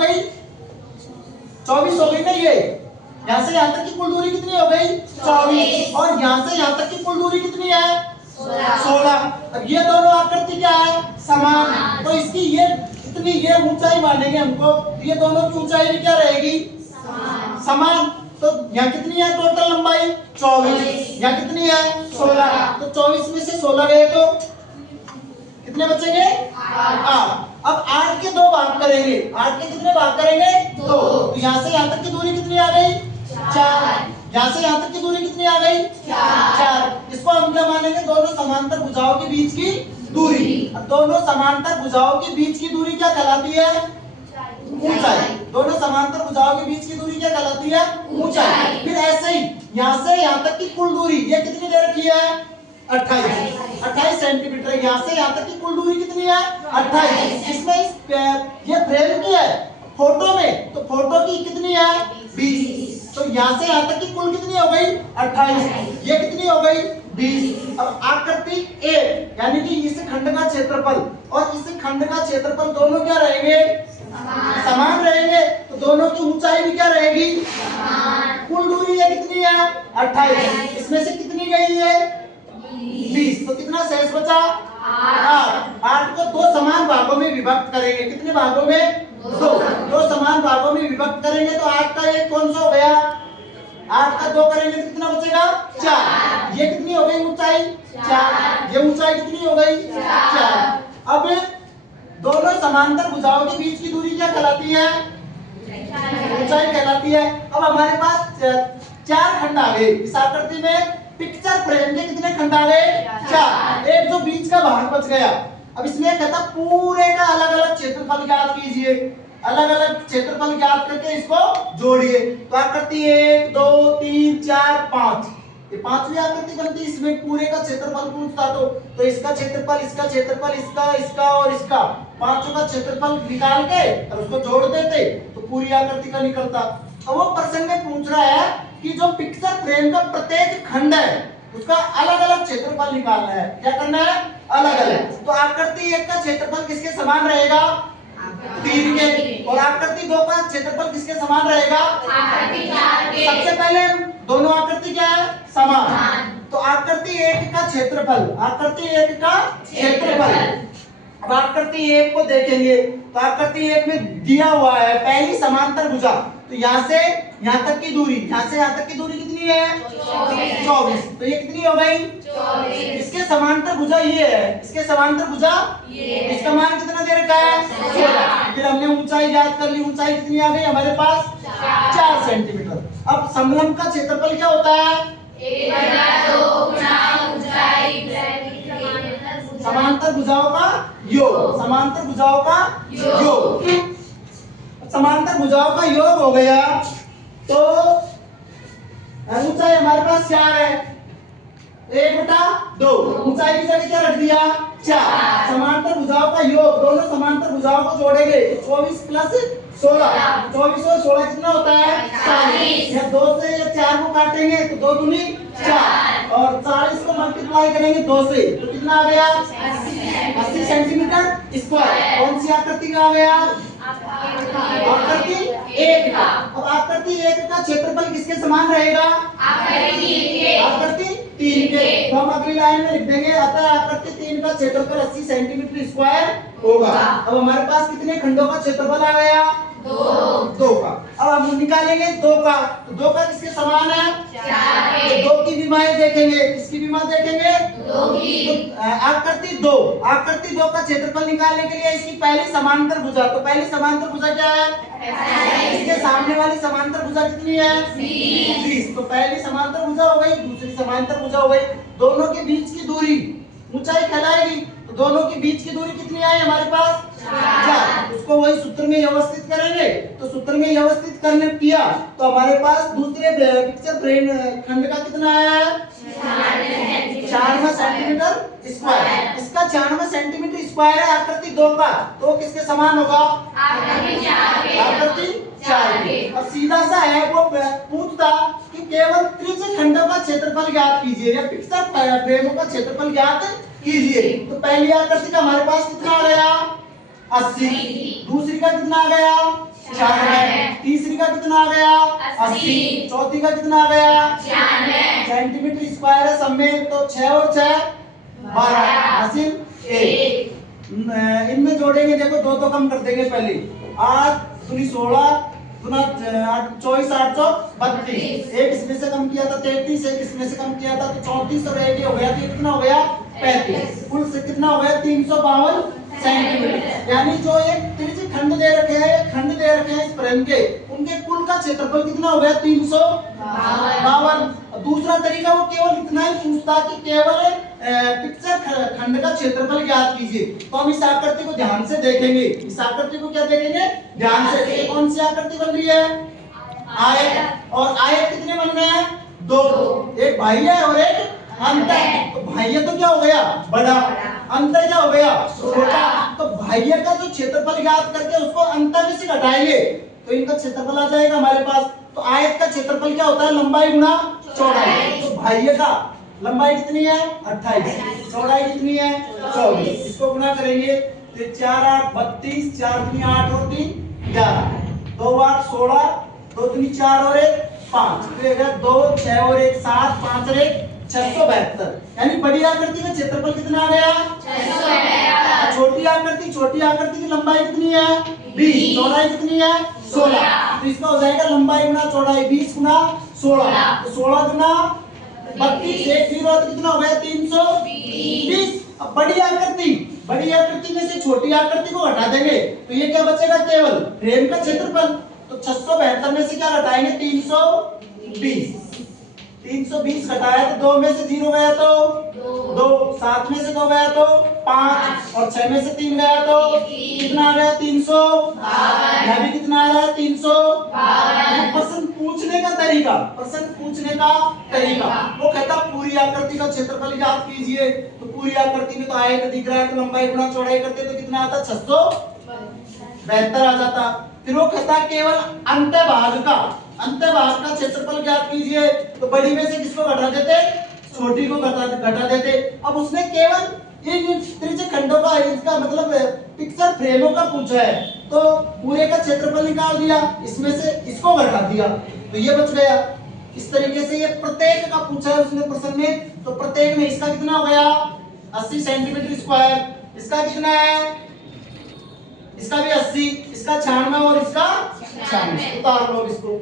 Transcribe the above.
गई? 24 हो गई ना। ये यहाँ से यहाँ तक की कुल दूरी कितनी हो गई? 24। और यहाँ से यहाँ तक की कुल दूरी कितनी है? 16। अब ये दोनों आकृति क्या है? समान। तो इसकी ये इतनी ये ऊंचाई मानेंगे हमको, ये दोनों की ऊंचाई भी क्या रहेगी? समान। तो यहाँ कितनी है टोटल लंबाई? 24। यहाँ कितनी है? 16। तो 24 में से 16 गए तो कितने बचेंगे? 8। अब 8 के 2 भाग करेंगे। 8 के कितने भाग करेंगे? 2। तो यहाँ से यहाँ तक की दूरी कितनी आ गई? 4। यहाँ से यहाँ तक की दूरी कितनी आ गई? 4। इसको हम क्या मानेंगे? दोनों समांतर भुजाओं के बीच की दूरी। अब दोनों समांतर भुजाओं के बीच की दूरी क्या कहलाती है? ऊंचाई। दोनों समांतर भुजाओं के बीच की दूरी क्या कहलाती है? ऊंचाई। फिर ऐसे ही यहाँ से यहाँ तक की कुल दूरी ये कितनी दे रखी है? 28 सेंटीमीटर। यहाँ से यहाँ तक की कुल दूरी कितनी है? 28। इसमें ये फ्रेम की है फोटो में, तो फोटो की कितनी है? 20। तो यहाँ से यहाँ तक की कुल कितनी हो गई? 28। ये कितनी हो गई? 20। अब आकृति A यानी कि इस खंड का क्षेत्रफल और इस खंड का क्षेत्रफल दोनों क्या रहेंगे? समान रहेंगे। तो दोनों की ऊंचाई भी क्या रहेगी? कुल दूरी ये कितनी है? 28। इसमें से कितनी गई है? 20। तो कितना शेष बचा? 8। 8 को 2 समान भागों में विभक्त करेंगे। कितने भागों में? 2 समान भागों में विभक्त करेंगे। तो 8 का 1 कौन सा हो गया? 8 का 2 करेंगे तो कितना बचेगा? 4। ये कितनी हो गई ऊंचाई? 4। ये ऊंचाई कितनी हो गई? 4। अब दोनों समांतर भुजाओं के बीच की दूरी क्या कहलाती है? ऊंचाई कहलाती है। अब हमारे पास 4 खंड आ गए इस आकृति में। पिक्चर फ्रेम के कितने खंड आ गए? 4। एक जो बीच का भाग बच गया। अब इसमें कहता पूरे का अलग अलग क्षेत्रफल ज्ञात कीजिए। अलग अलग क्षेत्रफल ज्ञात करके इसको जोड़िए। तो आकृति 1 2 3 4 5 ये 5वीं आकृति बनती है। इसमें पूरे का क्षेत्रफल पूछता तो इसका क्षेत्रफल, इसका क्षेत्रफल, इसका और इसका, पांचों का क्षेत्रफल निकाल के और उसको जोड़ देते तो पूरी आकृति का निकलता। अब वो प्रश्न में पूछ रहा है कि जो पिक्चर फ्रेम का प्रत्येक खंड है उसका अलग अलग क्षेत्रफल निकालना है। क्या करना है? अलग अलग। तो आकृति 1 का क्षेत्रफल किसके समान रहेगा? 3 के। और आकृति 2 का क्षेत्रफल किसके समान रहेगा? आकृति 4 के। सबसे पहले दोनों आकृति क्या है? समान। तो आकृति 1 का क्षेत्रफल, आकृति 1 का क्षेत्रफल। अब आकृति 1 को देखेंगे तो आकृति 1 में दिया हुआ है पहली समांतर भुजा। तो यहाँ से यहाँ तक की दूरी, यहाँ से यहाँ तक की दूरी कितनी है? 24। तो ये कितनी हो गई? 24। इसके समांतर भुजा ये है, इसके समांतर भुजा इसका मान कितना दे रखा है? 16। फिर हमने ऊंचाई ज्ञात कर ली। ऊंचाई कितनी आ गई हमारे पास? 4 सेंटीमीटर। अब समलंब का क्षेत्रफल क्या होता है? 1/2 गुणा ऊंचाई समांतर भुजाओं का योग। समांतर भुजाओं का योग। समांतर भुजाओं का योग हो गया तो ऊंचाई हमारे पास 4 है। 1/2 ऊंचाई की जगह क्या रख दिया? 4। समांतर भुजाओं का योग, दोनों समांतर भुजाओं को जोड़ेंगे 24 प्लस 16। 24 और 16 कितना होता है? 40। या 2 से या 4 को काटेंगे तो 2 दूनी 4 और 40 को मल्टीप्लाई करेंगे 2 से तो कितना आ गया? 80 सेंटीमीटर स्क्वायर। कौन सी आकृति का आ गया? आकृति 1 का। अब आकृति 1 का क्षेत्रफल किसके समान रहेगा? आकृति 3 के। तो हम अगली लाइन में लिख देंगे अतः आकृति 3 का क्षेत्रफल 80 सेंटीमीटर स्क्वायर होगा। अब हमारे पास कितने खंडों का क्षेत्रफल आ गया? 2 का। अब हम निकालेंगे 2 का। तो 2 का किसके समान है? 4 के। 2 की विमाएं देखेंगे। किसकी विमा देखेंगे? 2 की। आकृति 2। आकृति 2 का क्षेत्रफल निकालने के लिए इसकी पहली समांतर भुजा, तो पहली समांतर भुजा क्या है? इसके सामने वाली समांतर भुजा कितनी है? 20। तो पहली समांतर भुजा हो गई, दूसरी समांतर भुजा हो गई। दोनों के बीच की दूरी ऊंचाई कहलाएगी। तो दोनों के बीच की दूरी कितनी आई हमारे पास? 4। उसको वही सूत्र में व्यवस्थित करेंगे। तो सूत्र में व्यवस्थित करने किया तो हमारे पास दूसरे पिक्चर फ्रेम खंड का कितना आया है? 96 सेंटीमीटर स्क्वायर। इसका 96 सेंटीमीटर स्क्वायर है आकृति 2 का। तो किसके समान होगा? आकृति 4 के। आकृति 4 के। अब सीधा सा है वो पूछता कि केवल त्रिज्य खंडों का क्षेत्रफल ज्ञात कीजिए या पिक्चर फ्रेमों का क्षेत्रफल ज्ञात कीजिए। तो पहली आकृति का हमारे पास कितना आ गया? 80। दूसरी का कितना आ गया 96। तीसरी का कितना आ गया 80। चौथी का कितना आ गया 96 सेंटीमीटर स्क्वायर है सब में, तो 6 और 6 12 हासिल 1। इनमें जोड़ेंगे, देखो दो तो कम कर देंगे पहले। 8 दूनी 16 दूना 24 8 32। एक इसमें से कम किया था 33, एक इसमें से कम किया था तो 34 और एक हो गया तो कितना हो गया 35। कुल से कितना हो गया 352 सेंटीमीटर। यानी जो एक त्रिज्यीय खंड दे रखे हैं, खंड दे रखे हैं इस फ्रेम के, उनके कुल का क्षेत्रफल कितना हो गया 352। दूसरा तरीका वो केवल इतना ही पूछता कि केवल पिक्चर खंड का क्षेत्रफल ज्ञात कीजिए। तो हम इस आकृति को ध्यान से देखेंगे। इस आकृति को क्या देखेंगे ध्यान से। ये कौन सी आकृति बन रही है आयत। और आयत कितने बन रहे हैं 2, एक बाह्य है और एक अंतर। तो बाह्य तो क्या हो गया बड़ा, अंतर क्या हो गया छोटा। तो बाह्य का जो क्षेत्रफल ज्ञात करके उसको अंतर में से घटाएंगे तो इनका क्षेत्रफल आ जाएगा हमारे पास। तो आयत का क्षेत्रफल क्या होता है लंबाई गुना चौड़ाई। तो बाह्य का लंबाई कितनी है 28, चौड़ाई कितनी है 24। इसको गुना करेंगे तो 4 8 32, 4 दूनी 8 और 3 11, 2 8 16, 2 दूनी 4 और 1 5, तो ये 2 6 और 1 7, 5 और 1 672। यानी बड़ी आकृति का क्षेत्रफल कितना आ गया 672। छोटी आकृति की लंबाई कितनी है 20, चौड़ाई कितनी है 16। तो इसका हो जाएगा लंबाई गुना चौड़ाई 20 गुना 16, तो 16 गुना 32, एक 0 तो कितना हो गया 320। अब बड़ी आकृति में से छोटी आकृति को हटा देंगे तो ये क्या बचेगा केवल फ्रेम का क्षेत्रफल। तो 672 में से क्या घटाएंगे 320। 320 घटाया तो 2 में से 0 गया तो 2, 7 में से 2 गया तो 5 और 6 में से 3 गया तो कितना आ गया 352। यह भी कितना आ रहा है 352। प्रश्न पूछने का तरीका वो कहता पूरी आकृति का क्षेत्रफल ज्ञात कीजिए। तो पूरी आकृति में तो आयत दिख रहा है तो लंबाई गुना चौड़ाई करते तो कितना आता 672 आ जाता। फिर वो कहता केवल अंतःभाग का क्षेत्रफल ज्ञात कीजिए। तो बड़ी में से किसको घटा देते छोटी को घटा देते। अब उसने केवल इन त्रिज्यीय खंडों का इसका मतलब पिक्चर फ्रेमों का पूछा है तो पूरे का क्षेत्रफल निकाल दिया, इसमें से इसको घटा दिया तो ये बच गया। इस तरीके से ये प्रत्येक का पूछा है उसने प्रश्न में। तो प्रत्येक में इसका कितना हो गया 80 सेंटीमीटर स्क्वायर, इसका कितना है इसका भी 80, इसका 96 और इसका 96। उतार लो इसको।